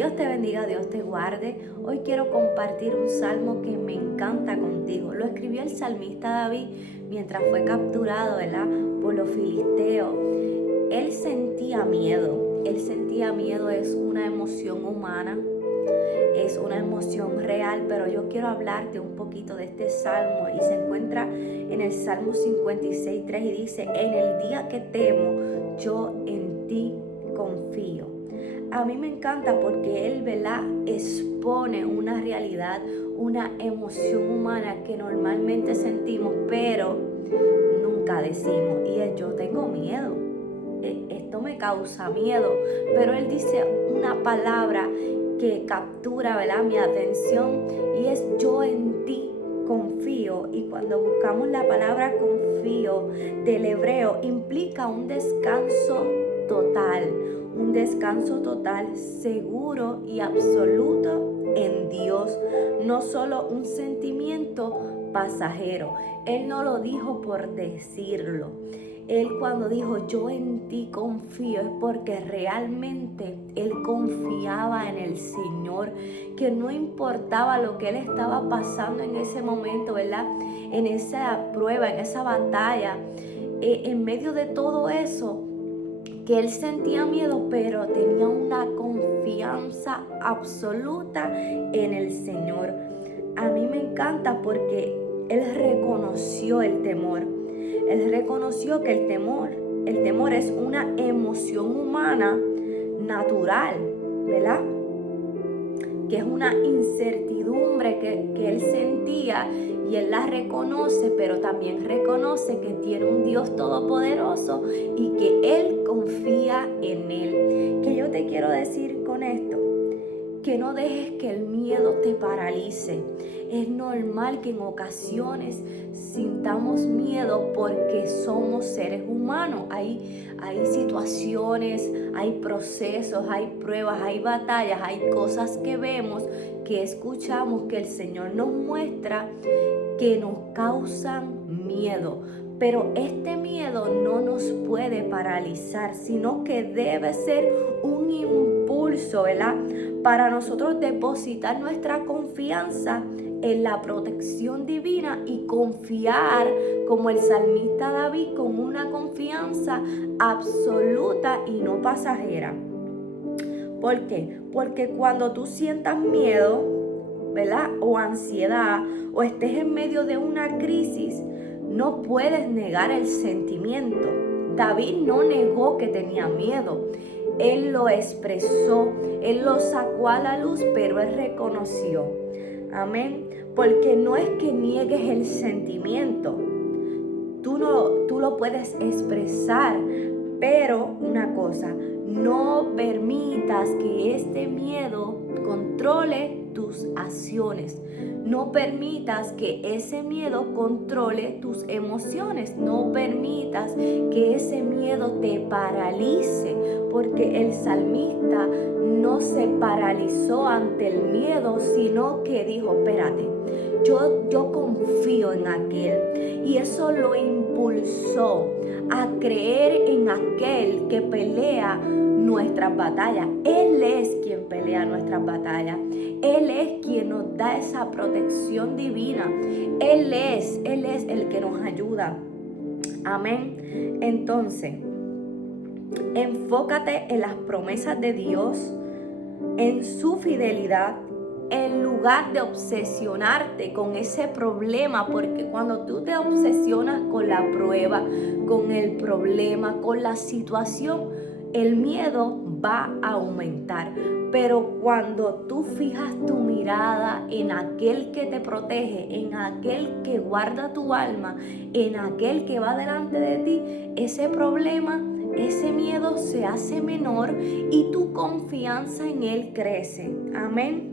Dios te bendiga, Dios te guarde. Hoy quiero compartir un salmo que me encanta contigo. Lo escribió el salmista David mientras fue capturado, ¿verdad?, por los filisteos. Él sentía miedo. Él sentía miedo, es una emoción humana, es una emoción real, pero yo quiero hablarte un poquito de este salmo y se encuentra en el Salmo 56:3 y dice: en el día que temo, yo en ti confío. A mí me encanta porque él, ¿verdad?, expone una realidad, una emoción humana que normalmente sentimos, pero nunca decimos, y es: yo tengo miedo. Esto me causa miedo, pero él dice una palabra que captura, ¿verdad?, mi atención, y es: yo en ti confío. Y cuando buscamos la palabra confío del hebreo, implica un descanso total, seguro y absoluto en Dios, no solo un sentimiento pasajero. Él no lo dijo por decirlo. Él, cuando dijo yo en ti confío, es porque realmente él confiaba en el Señor, que no importaba lo que él estaba pasando en ese momento, ¿verdad?, en esa prueba, en esa batalla, en medio de todo eso, que él sentía miedo, pero tenía una confianza absoluta en el Señor. A mí me encanta porque él reconoció el temor. Él reconoció que el temor es una emoción humana natural, ¿verdad?, que es una incertidumbre que él sentía, y él la reconoce, pero también reconoce que tiene un Dios todopoderoso y que él confía en él. ¿Qué yo te quiero decir con esto? Que no dejes que el miedo te paralice. Es normal que en ocasiones sintamos miedo porque somos seres humanos. Hay situaciones, hay procesos, hay pruebas, hay batallas, hay cosas que vemos, que escuchamos, que el Señor nos muestra, que nos causan miedo. Pero este miedo no nos puede paralizar, sino que debe ser un impulso, ¿verdad?, para nosotros depositar nuestra confianza en la protección divina y confiar, como el salmista David, con una confianza absoluta y no pasajera. ¿Por qué? Porque cuando tú sientas miedo, ¿verdad?, o ansiedad, o estés en medio de una crisis, no puedes negar el sentimiento. David no negó que tenía miedo. Él lo expresó, él lo sacó a la luz, pero él reconoció. Amén. Porque no es que niegues el sentimiento. Tú lo puedes expresar, pero una cosa: no permitas que este miedo controle tus acciones. No permitas que ese miedo controle tus emociones. No permitas que ese miedo te paralice, porque el salmista no se paralizó ante el miedo, sino que dijo: espérate, yo confío en aquel. Y eso lo impulsó a creer en aquel que pelea nuestras batallas. Él es quien pelea nuestras batallas. Él es quien nos da esa protección divina. Él es el que nos ayuda. Amén. Entonces, enfócate en las promesas de Dios, en su fidelidad, en lugar de obsesionarte con ese problema, porque cuando tú te obsesionas con la prueba, con el problema, con la situación, el miedo va a aumentar. Pero cuando tú fijas tu mirada en aquel que te protege, en aquel que guarda tu alma, en aquel que va delante de ti, ese problema, ese miedo se hace menor y tu confianza en él crece. Amén.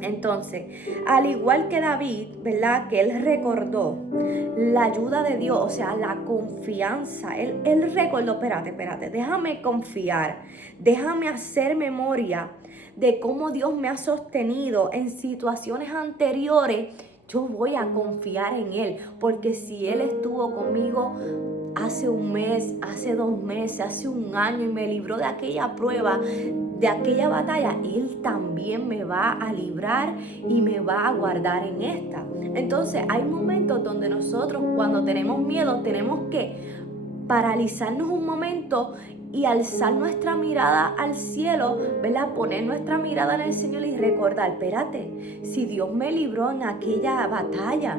Entonces, al igual que David, ¿verdad?, que él recordó la ayuda de Dios, o sea, la confianza. Él recordó: espérate, déjame confiar, déjame hacer memoria de cómo Dios me ha sostenido en situaciones anteriores. Yo voy a confiar en Él, porque si Él estuvo conmigo hace un mes, hace 2 meses, hace un año, y me libró de aquella prueba, de aquella batalla, Él también me va a librar y me va a guardar en esta. Entonces hay momentos donde nosotros, cuando tenemos miedo, tenemos que paralizarnos un momento y alzar nuestra mirada al cielo, ¿verdad? Poner nuestra mirada en el Señor y recordar, espérate, si Dios me libró en aquella batalla,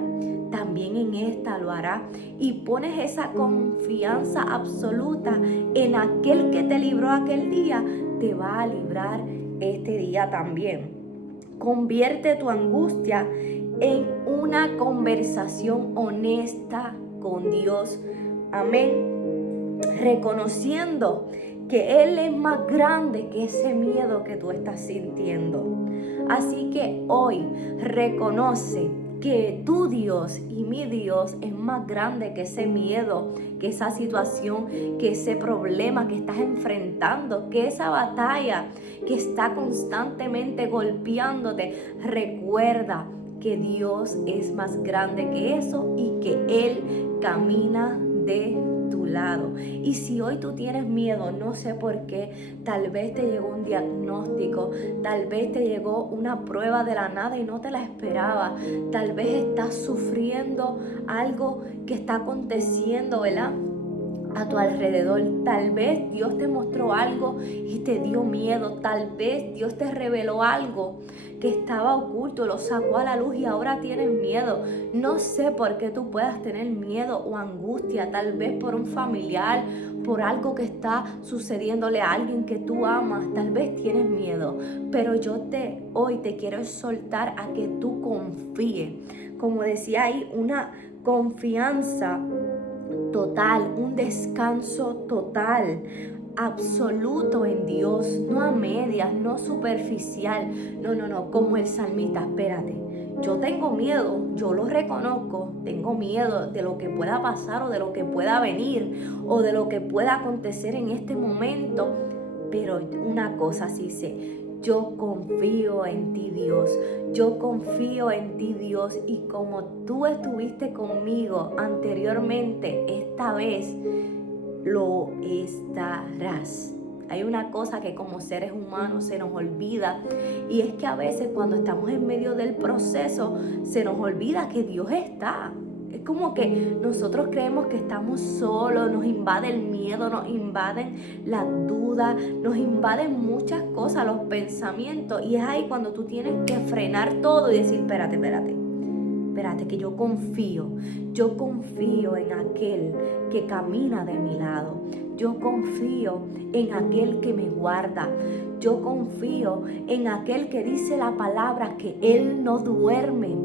también en esta lo hará. Y pones esa confianza absoluta en aquel que te libró aquel día, te va a librar este día también. Convierte tu angustia en una conversación honesta con Dios. Amén. Reconociendo que Él es más grande que ese miedo que tú estás sintiendo. Así que hoy reconoce que tu Dios y mi Dios es más grande que ese miedo, que esa situación, que ese problema que estás enfrentando, que esa batalla que está constantemente golpeándote. Recuerda que Dios es más grande que eso y que Él camina de tu lado. Y si hoy tú tienes miedo, no sé por qué, tal vez te llegó un diagnóstico, tal vez te llegó una prueba de la nada y no te la esperaba, tal vez estás sufriendo algo que está aconteciendo, ¿verdad?, a tu alrededor. Tal vez Dios te mostró algo y te dio miedo. Tal vez Dios te reveló algo que estaba oculto, lo sacó a la luz y ahora tienes miedo. No sé por qué tú puedas tener miedo o angustia, tal vez por un familiar, por algo que está sucediéndole a alguien que tú amas. Tal vez tienes miedo, pero hoy te quiero exhortar a que tú confíes. Como decía ahí, una confianza total, un descanso total, absoluto en Dios, no a medias, no superficial, no, como el salmista, espérate, yo tengo miedo, yo lo reconozco, tengo miedo de lo que pueda pasar o de lo que pueda venir o de lo que pueda acontecer en este momento, pero una cosa sí sé, yo confío en ti, Dios. Yo confío en ti, Dios. Y como tú estuviste conmigo anteriormente, esta vez lo estarás. Hay una cosa que como seres humanos se nos olvida, y es que a veces cuando estamos en medio del proceso se nos olvida que Dios está. Es como que nosotros creemos que estamos solos, nos invade el miedo, nos invaden las dudas, nos invaden muchas cosas, los pensamientos, y es ahí cuando tú tienes que frenar todo y decir, espérate, que yo confío en aquel que camina de mi lado. Yo confío en aquel que me guarda. Yo confío en aquel que dice la palabra que Él no duerme,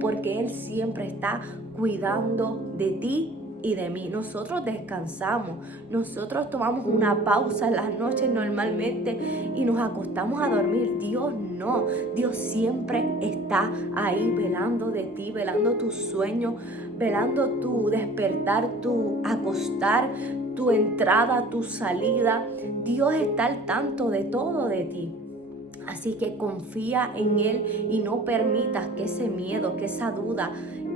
porque Él siempre está cuidando de ti y de mí. Nosotros descansamos, nosotros tomamos una pausa en las noches normalmente y nos acostamos a dormir. Dios no, Dios siempre está ahí velando de ti, velando tus sueños, velando tu despertar, tu acostar, tu entrada, tu salida. Dios está al tanto de todo de ti. Así que confía en Él y no permitas que ese miedo, que esa duda,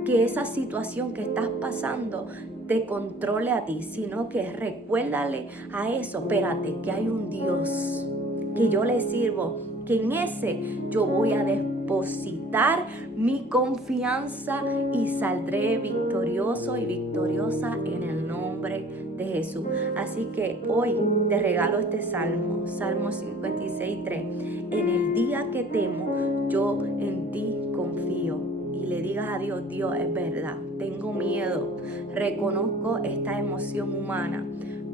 que esa situación que estás pasando te controle a ti, sino que recuérdale a eso, espérate, que hay un Dios, que yo le sirvo, que en ese yo voy a depositar mi confianza y saldré victorioso y victoriosa en el nombre de Jesús. Así que hoy te regalo este salmo, Salmo 56:3. En el día que temo, yo en ti confío. Y le digas a Dios, Dios, es verdad, tengo miedo, reconozco esta emoción humana,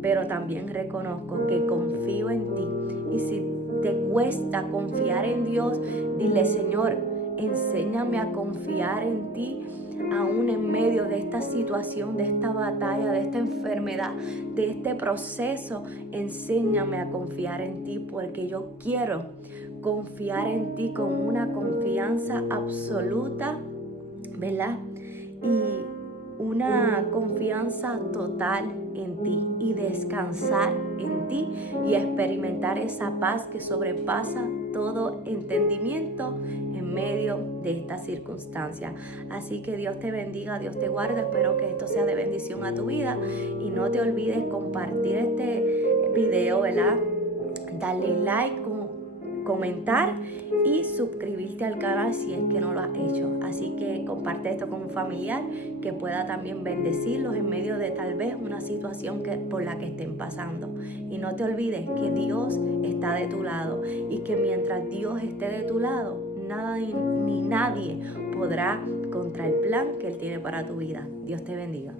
pero también reconozco que confío en ti. Y si te cuesta confiar en Dios, dile, Señor, enséñame a confiar en ti, aún en medio de esta situación, de esta batalla, de esta enfermedad, de este proceso. Enséñame a confiar en ti, porque yo quiero confiar en ti con una confianza absoluta, ¿verdad? Y una confianza total en ti, y descansar en ti y experimentar esa paz que sobrepasa todo entendimiento en medio de esta circunstancia. Así que Dios te bendiga, Dios te guarde. Espero que esto sea de bendición a tu vida y no te olvides compartir este video, ¿verdad?, darle like, comentar y suscribirte al canal si es que no lo has hecho. Así que comparte esto con un familiar que pueda también bendecirlos en medio de tal vez una situación por la que estén pasando. Y no te olvides que Dios está de tu lado y que mientras Dios esté de tu lado, nada ni nadie podrá contra el plan que Él tiene para tu vida. Dios te bendiga.